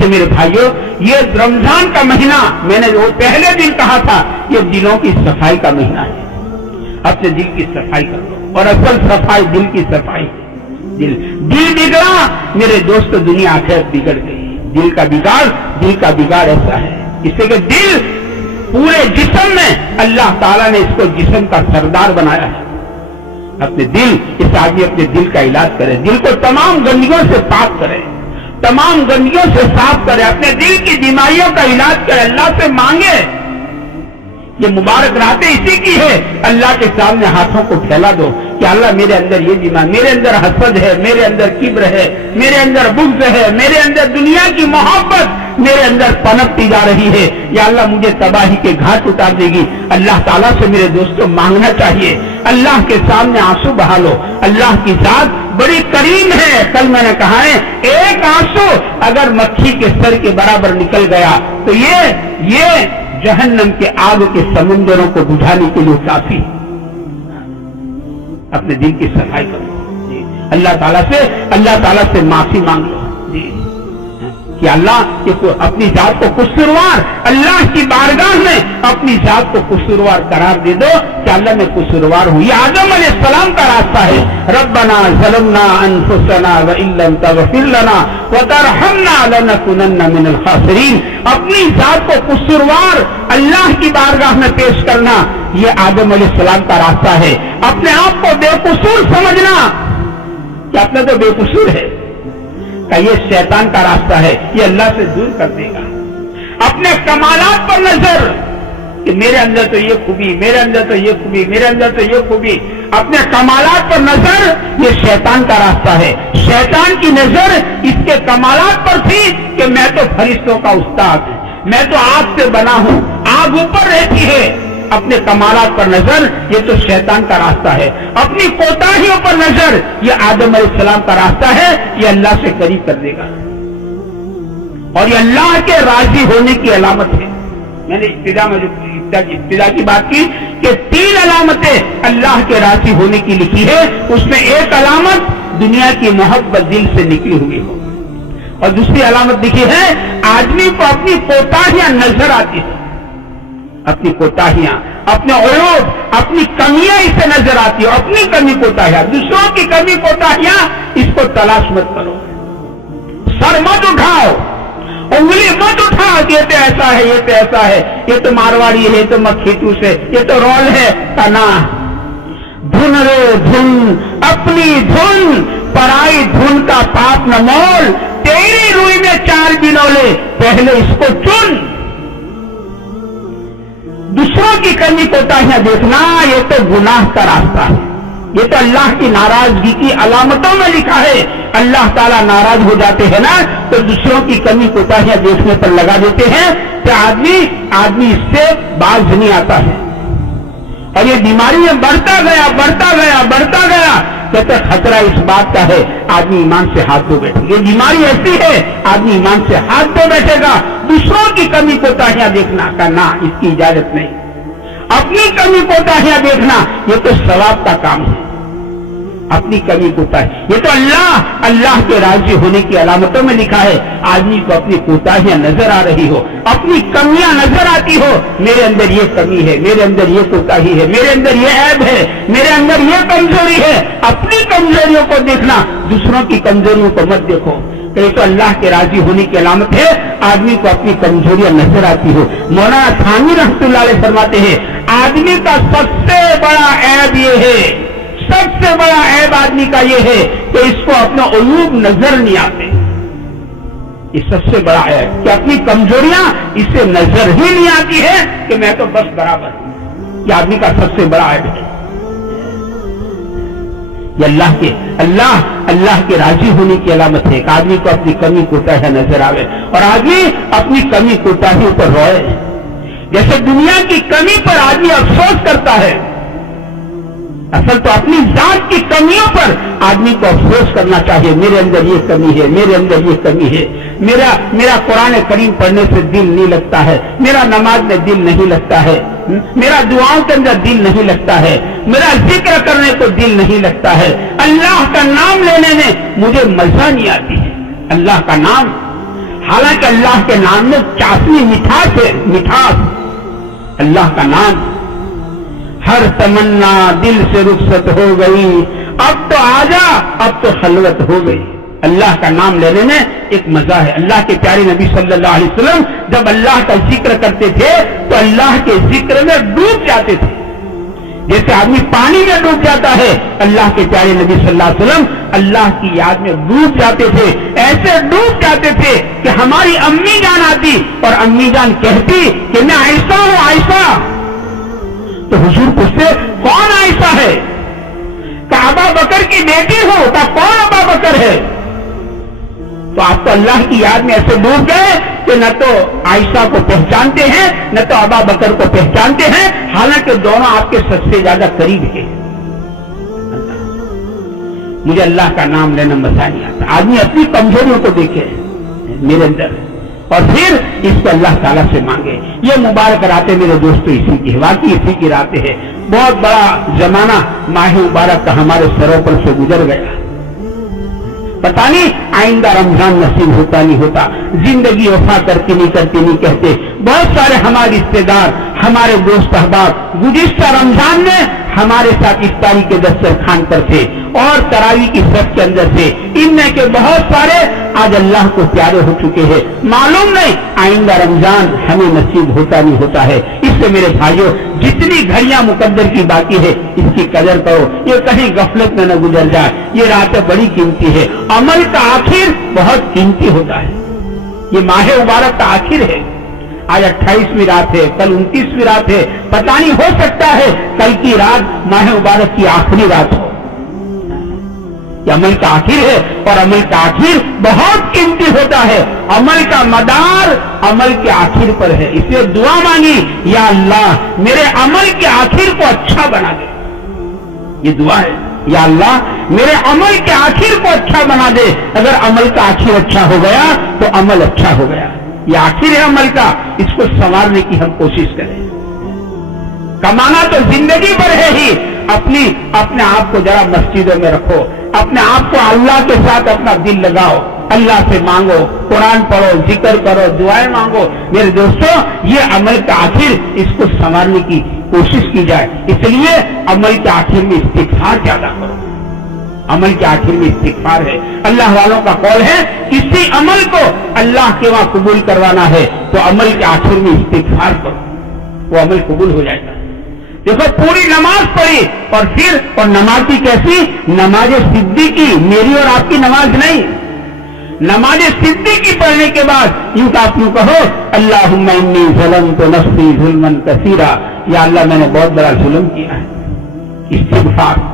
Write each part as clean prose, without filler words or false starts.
ایسے میرے بھائیوں، یہ رمضان کا مہینہ میں نے وہ پہلے دن کہا تھا، یہ دلوں کی صفائی کا مہینہ ہے۔ اپنے دل کی صفائی کرو، اور اصل صفائی دل کی صفائی ہے۔ دل بگڑا میرے دوست، دنیا آخرت بگڑ گئی۔ دل کا بگاڑ ایسا ہے، اس سے کہ دل پورے جسم میں اللہ تعالیٰ نے اس کو جسم کا سردار بنایا ہے۔ اپنے دل، اس آدمی اپنے دل کا علاج کرے، دل کو تمام گندگیوں سے پاک کرے، تمام گندگیوں سے صاف کرے، اپنے دل کی بیماریوں کا علاج کرے، اللہ سے مانگے۔ یہ مبارک راتیں اسی کی ہے، اللہ کے سامنے ہاتھوں کو پھیلا دو کہ اللہ میرے اندر یہ بیمار، میرے اندر حسد ہے، میرے اندر کبر ہے، میرے اندر بغض ہے، میرے اندر دنیا کی محبت میرے اندر پنپتی جا رہی ہے، یا اللہ مجھے تباہی کے گھاٹ اتار دے گی۔ اللہ تعالیٰ سے میرے دوستوں مانگنا چاہیے، اللہ کے سامنے آنسو بہا لو۔ اللہ کی ذات بڑی کریم ہے۔ کل میں نے کہا ہے، ایک آنسو اگر مکھی کے سر کے برابر نکل گیا تو یہ جہنم کے آگ کے سمندروں کو بجھانے کے لیے کافی ہے۔ اپنے دل کی صفائی کرو جی، اللہ تعالیٰ سے معافی مانگ لو جی، کہ اللہ اپنی ذات کو قصوروار، اللہ کی بارگاہ میں اپنی ذات کو قصوروار قرار دے دو کہ اللہ میں قصوروار ہوں۔ یہ آدم علیہ السلام کا راستہ ہے۔ ربنا ظلمنا انفسنا وان لم تغفر لنا وترحمنا لنكونن من الخاسرین۔ اپنی ذات کو قصوروار اللہ کی بارگاہ میں پیش کرنا، یہ آدم علیہ السلام کا راستہ ہے۔ اپنے آپ کو بے قصور سمجھنا کہ اپنا تو بے قصور ہے، کہ یہ شیطان کا راستہ ہے، یہ اللہ سے دور کر دے گا۔ اپنے کمالات پر نظر کہ میرے اندر تو یہ خوبی، میرے اندر تو یہ خوبی، میرے اندر تو یہ خوبی، اپنے کمالات پر نظر، یہ شیطان کا راستہ ہے۔ شیطان کی نظر اس کے کمالات پر تھی کہ میں تو فرشتوں کا استاد ہوں، میں تو آگ سے بنا ہوں، آگ اوپر رہتی ہے۔ اپنے کمالات پر نظر، یہ تو شیطان کا راستہ ہے۔ اپنی کوتاہیوں پر نظر، یہ آدم علیہ السلام کا راستہ ہے، یہ اللہ سے قریب کر دے گا، اور یہ اللہ کے راضی ہونے کی علامت ہے۔ میں نے ابتدا کی بات کی کہ 3 علامتیں اللہ کے راضی ہونے کی لکھی ہے، اس میں ایک علامت دنیا کی محبت دل سے نکلی ہوئی ہو، اور دوسری علامت لکھی ہے آدمی کو اپنی کوتاہیاں نظر آتی ہے، اپنی کوتاہیاں، اپنے عیوب، اپنی کمیاں اسے نظر آتی ہے، اپنی کمی کوتاہیاں، دوسروں کی کمی کوتاہیاں اس کو تلاش مت کرو، سر مت اٹھاؤ، انگلی مت اٹھاؤ کہ یہ تو ایسا ہے، یہ تو ایسا ہے، یہ تو مارواڑی ہے، یہ تو مکھیٹو سے، یہ تو رول ہے، کنا دھن رے دھن، اپنی دھن پرائی دھن کا پاپ نہ مول، تیری روئی میں 4 بنولے، پہلے اس کو چن۔ دوسروں کی کمی کوتاہیاں دیکھنا، یہ تو گناہ کا راستہ ہے، یہ تو اللہ کی ناراضگی کی علامتوں میں لکھا ہے۔ اللہ تعالیٰ ناراض ہو جاتے ہیں نا تو دوسروں کی کمی کوتاہیاں دیکھنے پر لگا دیتے ہیں کہ آدمی اس سے باز نہیں آتا ہے، اور یہ بیماری میں بڑھتا گیا کہتے خطرہ اس بات کا ہے آدمی ایمان سے ہاتھ دھو بیٹھے گا۔ یہ بیماری ایسی ہے آدمی ایمان سے ہاتھ دھو بیٹھے گا۔ دوسروں کی کمی کوتاہیاں دیکھنا کا نہ، اس کی اجازت نہیں۔ اپنی کمی کوتاہیاں دیکھنا یہ تو ثواب کا کام ہے، اپنی کمی کوتاہی، یہ تو اللہ کے راضی ہونے کی علامتوں میں لکھا ہے۔ آدمی کو اپنی کوتاہیاں نظر آ رہی ہو، اپنی کمیاں نظر آتی ہو، میرے اندر یہ کمی ہے، میرے اندر یہ کوتاہی ہے، میرے اندر یہ عیب ہے، میرے اندر یہ کمزوری ہے۔ اپنی کمزوریوں کو دیکھنا، دوسروں کی کمزوریوں کو مت دیکھو، کہ یہ تو اللہ کے راضی ہونے کی علامت ہے، آدمی کو اپنی کمزوریاں نظر آتی ہو۔ مولانا تھانوی رحمۃ اللہ علیہ فرماتے ہیں آدمی کا سب سے بڑا عیب یہ ہے، سب سے بڑا عیب آدمی کا یہ ہے کہ اس کو اپنا عیوب نظر نہیں آتے۔ یہ سب سے بڑا عیب کہ اپنی کمزوریاں اسے نظر ہی نہیں آتی ہے کہ میں تو بس برابر ہوں۔ یہ آدمی کا سب سے بڑا عیب ہے۔ یہ اللہ کے راضی ہونے کی علامت ہے کہ آدمی کو اپنی کمی کوتاہیاں نظر آوے، اور آدمی اپنی کمی کوتاہیوں پر روئے۔ جیسے دنیا کی کمی پر آدمی افسوس کرتا ہے، اصل تو اپنی ذات کی کمیوں پر آدمی کو افسوس کرنا چاہیے۔ میرے اندر یہ کمی ہے، میرے اندر یہ کمی ہے، میرا قرآن کریم پڑھنے سے دل نہیں لگتا ہے، میرا نماز میں دل نہیں لگتا ہے، میرا دعاؤں کے اندر دل نہیں لگتا ہے، میرا ذکر کرنے کو دل نہیں لگتا ہے، اللہ کا نام لینے میں مجھے مزہ نہیں آتی ہے۔ اللہ کا نام حالانکہ اللہ کے نام میں چاشنی مٹھاس ہے، مٹھاس اللہ کا نام. ہر تمنا دل سے رخصت ہو گئی، اب تو آجا، اب تو خلوت ہو گئی. اللہ کا نام لینے میں ایک مزہ ہے. اللہ کے پیارے نبی صلی اللہ علیہ وسلم جب اللہ کا ذکر کرتے تھے تو اللہ کے ذکر میں ڈوب جاتے تھے، جیسے آدمی پانی میں ڈوب جاتا ہے. اللہ کے پیارے نبی صلی اللہ علیہ وسلم اللہ کی یاد میں ڈوب جاتے تھے. ایسے ڈوب جاتے تھے کہ ہماری امی جان آتی اور امی جان کہتی کہ میں عائشہ ہوں، عائشہ. تو حضور پوچھتے کون عائشہ ہے؟ کہ ابا بکر کی بیٹی ہو. کہ کون ابا بکر ہے؟ تو آپ تو اللہ کی یاد میں ایسے ڈوب گئے کہ نہ تو عائشہ کو پہچانتے ہیں نہ تو ابا بکر کو پہچانتے ہیں، حالانکہ دونوں آپ کے سب سے زیادہ قریب ہیں. مجھے اللہ کا نام لینا مزہ نہیں آتا. آدمی اپنی کمزوریوں کو دیکھے میرے اندر اور پھر اس کو اللہ تعالیٰ سے مانگے. یہ مبارک راتیں میرے دوستوں اسی کی، واقعی اسی کی راتیں ہے. بہت بڑا زمانہ ماہ مبارک کا ہمارے سروں پر سے گزر گیا. پتہ نہیں آئندہ رمضان نصیب ہوتا نہیں ہوتا، زندگی وفا کرتی نہیں کہتے. بہت سارے ہمارے رشتے دار، ہمارے دوست احباب گزشتہ رمضان میں ہمارے ساتھ افطاری کے دسترخوان پر تھے اور تراویح کی صف کے اندر تھے. ان میں کے بہت سارے آج اللہ کو پیارے ہو چکے ہیں. معلوم نہیں آئندہ رمضان ہمیں نصیب ہوتا نہیں ہوتا ہے. اس سے میرے بھائیوں جتنی گھڑیاں مقدر کی باقی ہے اس کی قدر کرو، یہ کہیں غفلت میں نہ گزر جائے. یہ راتیں بڑی قیمتی ہے. عمل کا آخر بہت قیمتی ہوتا ہے. یہ ماہ مبارک کا آخر ہے. آج 28ویں رات ہے، کل 29ویں رات ہے. پتہ نہیں ہو سکتا ہے کل کی رات ماہ مبارک کی آخری رات ہو. یہ عمل کا آخر ہے اور عمل کا آخر بہت قیمتی ہوتا ہے. عمل کا مدار عمل کے آخر پر ہے. اس لیے دعا مانگی، یا اللہ میرے عمل کے آخر کو اچھا بنا دے. یہ دعا ہے، یا اللہ میرے عمل کے آخر کو اچھا بنا دے. اگر عمل کا آخر اچھا ہو گیا تو عمل اچھا ہو گیا. یہ آخر ہے عمل کا، اس کو سنوارنے کی ہم کوشش کریں. کمانا تو زندگی بھر ہے ہی. اپنے آپ کو ذرا مسجدوں میں رکھو، اپنے آپ کو اللہ کے ساتھ اپنا دل لگاؤ، اللہ سے مانگو، قرآن پڑھو، ذکر کرو، دعائیں مانگو. میرے دوستوں یہ عمل کا آخر اس کو سنوارنے کی کوشش کی جائے. اس لیے عمل کے آخر میں استغفار زیادہ کرو. عمل کے آخر میں استغفار ہے. اللہ والوں کا قول ہے کسی عمل کو اللہ کے وہاں قبول کروانا ہے تو عمل کے آخر میں استغفار کرو، وہ عمل قبول ہو جائے گا. دیکھو پوری نماز پڑھی اور نماز کی کیسی؟ نماز صدیقی، میری اور آپ کی نماز نہیں. نماز صدیقی پڑھنے کے بعد یوں کہ آپ یوں کہو اللہم انی ظلمت نفسی ظلما کثیرا، یا اللہ میں نے بہت بڑا ظلم کیا ہے. استغفار.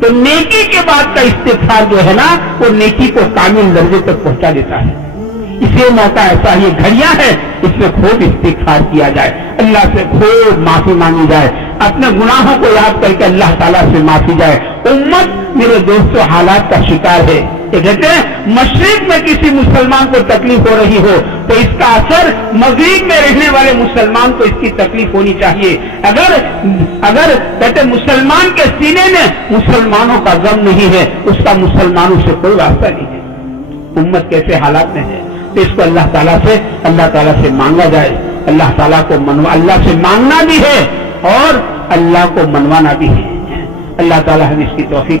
تو نیکی کے بعد کا استغفار جو ہے نا وہ نیکی کو کامل درجے تک پہنچا دیتا ہے. اسے موقع ایسا یہ گھڑیاں ہے، اس میں خوب استغفار کیا جائے، اللہ سے خوب معافی مانگی جائے، اپنے گناہوں کو یاد کر کے اللہ تعالیٰ سے معافی جائے. امت میرے دوستوں حالات کا شکار ہے. یہ کہتے ہیں مشرق میں کسی مسلمان کو تکلیف ہو رہی ہو تو اس کا اثر مغرب میں رہنے والے مسلمان کو اس کی تکلیف ہونی چاہیے. اگر کہتے مسلمان کے سینے میں مسلمانوں کا غم نہیں ہے، اس کا مسلمانوں سے کوئی واسطہ نہیں ہے. امت کیسے حالات میں ہے تو اس کو اللہ تعالیٰ سے مانگا جائے. اللہ تعالیٰ کو اللہ سے مانگنا بھی ہے اور اللہ کو منوانا بھی ہے. اللہ تعالیٰ ہم اس کی توفیق